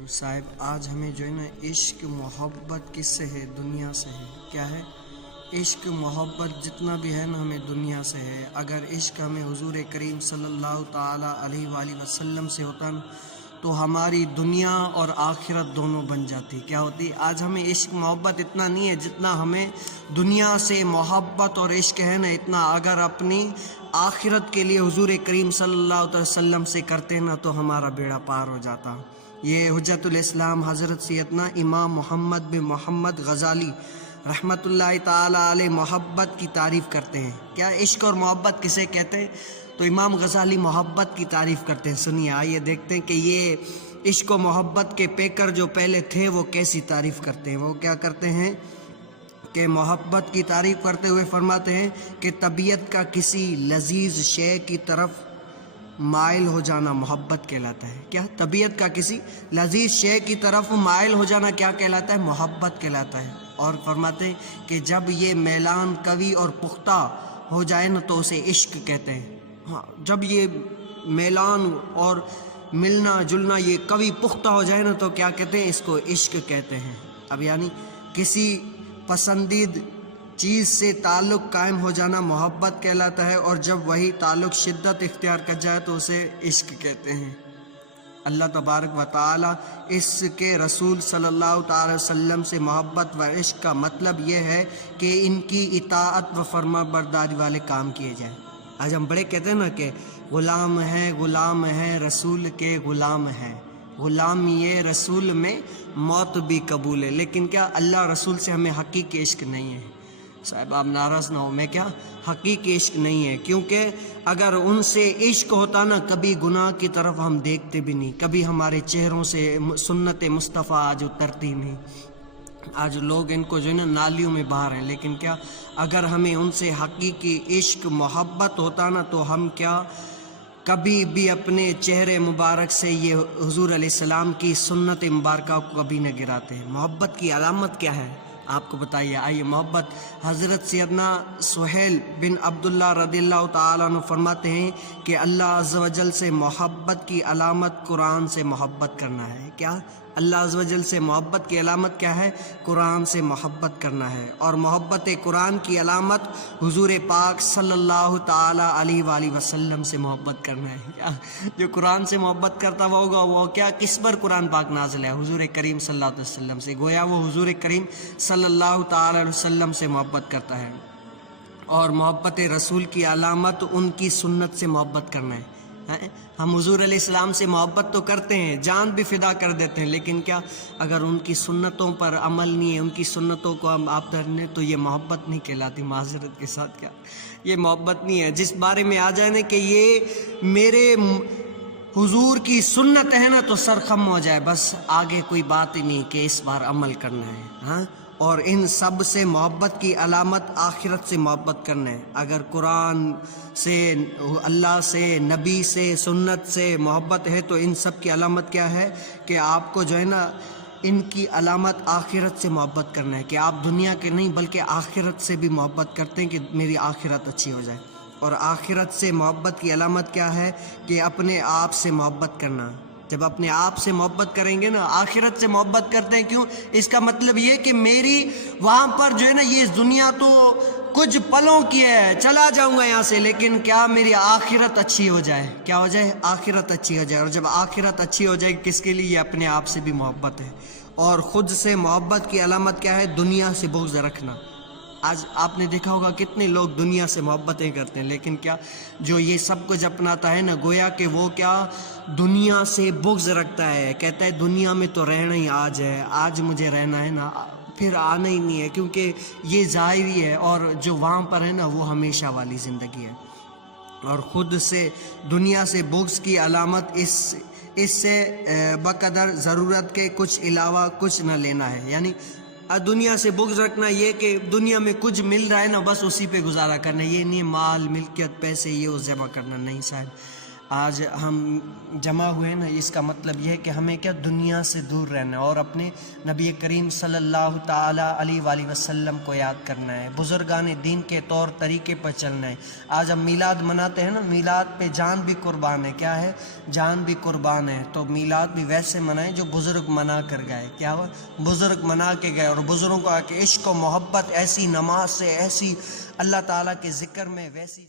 اور صاحب آج ہمیں جو ہے نا عشق محبت کس سے ہے؟ دنیا سے ہے۔ کیا ہے؟ عشق محبت جتنا بھی ہے نا ہمیں دنیا سے ہے۔ اگر عشق ہمیں حضور کریم صلی اللہ تعالیٰ علیہ وآلہ وسلم سے ہوتا نا تو ہماری دنیا اور آخرت دونوں بن جاتی۔ کیا ہوتی؟ آج ہمیں عشق محبت اتنا نہیں ہے جتنا ہمیں دنیا سے محبت اور عشق ہے نا، اتنا اگر اپنی آخرت کے لیے حضور کریم صلی اللہ علیہ وسلم سے کرتے نا تو ہمارا بیڑا پار ہو جاتا۔ یہ حجت الاسلام حضرت سیدنا امام محمد بن محمد غزالی رحمۃ اللہ تعالیٰ علیہ محبت کی تعریف کرتے ہیں۔ کیا عشق اور محبت کسے کہتے ہیں؟ تو امام غزالی محبت کی تعریف کرتے ہیں۔ سنیے، آئیے دیکھتے ہیں کہ یہ عشق و محبت کے پیکر جو پہلے تھے وہ کیسی تعریف کرتے ہیں۔ وہ کیا کرتے ہیں کہ محبت کی تعریف کرتے ہوئے فرماتے ہیں کہ طبیعت کا کسی لذیذ شے کی طرف مائل ہو جانا محبت کہلاتا ہے۔ کیا؟ طبیعت کا کسی لذیذ شے کی طرف مائل ہو جانا کیا کہلاتا ہے؟ محبت کہلاتا ہے۔ اور فرماتے ہیں کہ جب یہ میلان قوی اور پختہ ہو جائے نا تو اسے عشق کہتے ہیں۔ ہاں، جب یہ میلان اور ملنا جلنا یہ قوی پختہ ہو جائے نا تو کیا کہتے ہیں؟ اس کو عشق کہتے ہیں۔ اب یعنی کسی پسندید چیز سے تعلق قائم ہو جانا محبت کہلاتا ہے، اور جب وہی تعلق شدت اختیار کر جائے تو اسے عشق کہتے ہیں۔ اللہ تبارک و تعالی اس کے رسول صلی اللہ تعالی وسلم سے محبت و عشق کا مطلب یہ ہے کہ ان کی اطاعت و فرما برداری والے کام کیے جائیں۔ آج ہم بڑے کہتے ہیں نا کہ غلام ہیں رسول کے غلام ہیں، غلام یہ رسول میں موت بھی قبول ہے۔ لیکن کیا اللہ رسول سے ہمیں حقیقی عشق نہیں ہے؟ صاحب آپ ناراض نہ ہو، میں کیا حقیقی عشق نہیں ہے، کیونکہ اگر ان سے عشق ہوتا نا کبھی گناہ کی طرف ہم دیکھتے بھی نہیں، کبھی ہمارے چہروں سے سنت مصطفیٰ آج اترتی نہیں۔ آج لوگ ان کو جو ہے نا نالیوں میں بہا رہے ہیں، لیکن کیا اگر ہمیں ان سے حقیقی عشق محبت ہوتا نا تو ہم کیا کبھی بھی اپنے چہرے مبارک سے یہ حضور علیہ السلام کی سنت مبارکہ کو کبھی نہ گراتے ہیں۔ محبت کی علامت کیا ہے آپ کو بتائیے؟ آئیے، محبت حضرت سیدنا سہیل بن عبداللہ رضی اللہ تعالیٰ عنہ فرماتے ہیں کہ اللہ عز و جل سے محبت کی علامت قرآن سے محبت کرنا ہے۔ کیا؟ اللہ عز و جل سے محبت کی علامت کیا ہے؟ قرآن سے محبت کرنا ہے۔ اور محبت قرآن کی علامت حضور پاک صلی اللہ تعالیٰ علیہ وآلہ وسلم سے محبت کرنا ہے۔ کیا؟ جو قرآن سے محبت کرتا ہوگا وہ کیا کس پر قرآن پاک نازل ہے؟ حضور کریم صلی اللہ علیہ وسلم سے۔ گویا وہ حضور کریم صلی اللہ تعالیٰ علیہ وسلم سے محبت کرتا ہے۔ اور محبت رسول کی علامت ان کی سنت سے محبت کرنا ہے۔ ہم حضور علیہ السلام سے محبت تو کرتے ہیں، جان بھی فدا کر دیتے ہیں، لیکن کیا اگر ان کی سنتوں پر عمل نہیں ہے، ان کی سنتوں کو ہم آپ دھرنے تو یہ محبت نہیں کہلاتی۔ معذرت کے ساتھ کیا یہ محبت نہیں ہے؟ جس بارے میں آ جائے نا کہ یہ میرے حضور کی سنت ہے نا تو سر خم ہو جائے، بس آگے کوئی بات ہی نہیں کہ اس بار عمل کرنا ہے۔ ہاں، اور ان سب سے محبت کی علامت آخرت سے محبت کرنا ہے۔ اگر قرآن سے، اللہ سے، نبی سے، سنت سے محبت ہے تو ان سب کی علامت کیا ہے کہ آپ کو جو ہے نا ان کی علامت آخرت سے محبت کرنا ہے، کہ آپ دنیا کے نہیں بلکہ آخرت سے بھی محبت کرتے ہیں کہ میری آخرت اچھی ہو جائے۔ اور آخرت سے محبت کی علامت کیا ہے کہ اپنے آپ سے محبت کرنا۔ جب اپنے آپ سے محبت کریں گے نا، آخرت سے محبت کرتے ہیں، کیوں؟ اس کا مطلب یہ کہ میری وہاں پر جو ہے نا یہ دنیا تو کچھ پلوں کی ہے، چلا جاؤں گا یہاں سے، لیکن کیا میری آخرت اچھی ہو جائے۔ کیا ہو جائے؟ آخرت اچھی ہو جائے۔ اور جب آخرت اچھی ہو جائے کس کے لیے؟ یہ اپنے آپ سے بھی محبت ہے۔ اور خود سے محبت کی علامت کیا ہے؟ دنیا سے بغض رکھنا۔ آج آپ نے دیکھا ہوگا کتنے لوگ دنیا سے محبتیں کرتے ہیں، لیکن کیا جو یہ سب کچھ اپناتا ہے نا گویا کہ وہ کیا دنیا سے بغض رکھتا ہے، کہتا ہے دنیا میں تو رہنا ہی آج ہے، آج مجھے رہنا ہے نا، پھر آنا ہی نہیں ہے، کیونکہ یہ ظاہری ہے، اور جو وہاں پر ہے نا وہ ہمیشہ والی زندگی ہے۔ اور خود سے دنیا سے بغض کی علامت اس سے بقدر ضرورت کے کچھ علاوہ کچھ نہ لینا ہے۔ یعنی دنیا سے بغض رکھنا یہ کہ دنیا میں کچھ مل رہا ہے نا بس اسی پہ گزارا کرنا، یہ نہیں مال ملکیت پیسے یہ اس جمع کرنا، نہیں صاحب۔ آج ہم جمع ہوئے نا، اس کا مطلب یہ ہے کہ ہمیں کیا دنیا سے دور رہنا ہے اور اپنے نبی کریم صلی اللہ تعالیٰ علیہ وآلہ وسلم کو یاد کرنا ہے، بزرگان دین کے طور طریقے پر چلنا ہے۔ آج ہم میلاد مناتے ہیں نا، میلاد پہ جان بھی قربان ہے، کیا ہے؟ جان بھی قربان ہے۔ تو میلاد بھی ویسے منائیں جو بزرگ منا کر گئے، کیا ہوا؟ بزرگ منا کے گئے، اور بزرگوں کا کہ عشق و محبت ایسی نماز سے، ایسی اللہ تعالیٰ کے ذکر میں، ویسی